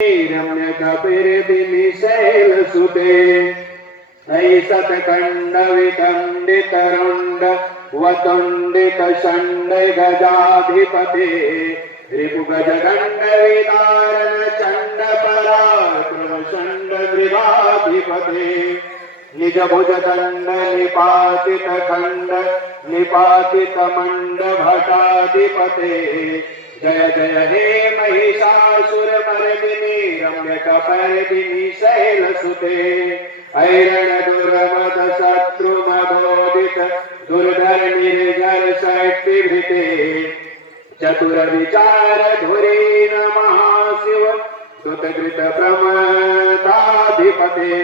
रम्य कपिर्दिनि शैलसुते ऐसत्खण्ड विखण्डितरुण्ड वतुण्डित षण्ड गजाधिपते रिपुगजगण्ड विदारण चण्ड पराक्रम षण्ड गृहाधिपते निज भुज दंड निपातित खंड निपातित मंड भटाधिपते जय जय हे महिषासुर मर्दिनी रम्य कपर्दिनी शैलसुते ऐरण दुर्मद शत्रु मदोदित दुर्धर निर्जर शक्तिभृते चतुर विचार धुरी महाशिव दुतकृत प्रमदाधिपते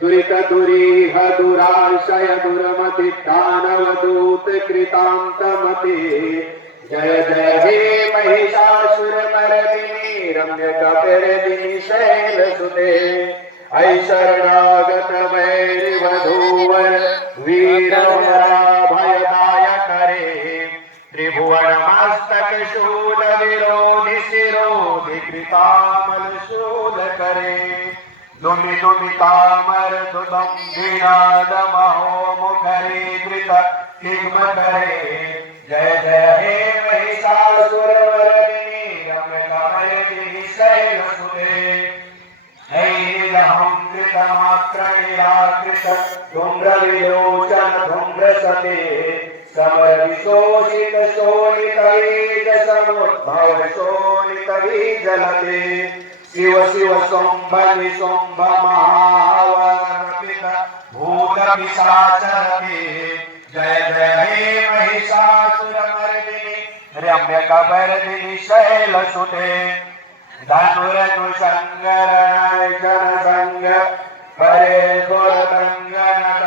दुरित दुरीह दुराशय दुर्मति दानव दूत कृतांतमते जय जय हे महिषासुर मर्दिनी रम्य कपर्दिनी शैलसुते ऐ शरणागत वैरि वधूवर वीरवरा भयदायक रे त्रिभुवन मस्तक शूल विरोधि शिरोधि कृतामल शूल करे दुमि दुमि तामर दुदम विनाद महो मुखरे कृत किग्म करे जय जय हे महिषासुर मर्दिनी रम्य कपर्दिनी शैलसुते हे निरहं कृत मात्र निराकृत धूम्र विलोचन धूम्र सते समर विशोषित शोणित बीज समुद्भव शोणित बीजलते शिव शिव शुंभ निशुंभ महावर्पित भूत पिशाचरते जय जय हे महिषासुर मर्दिनी रम्य कपर्दिनी शैलसुते धनुरनुसंग रणसंग परे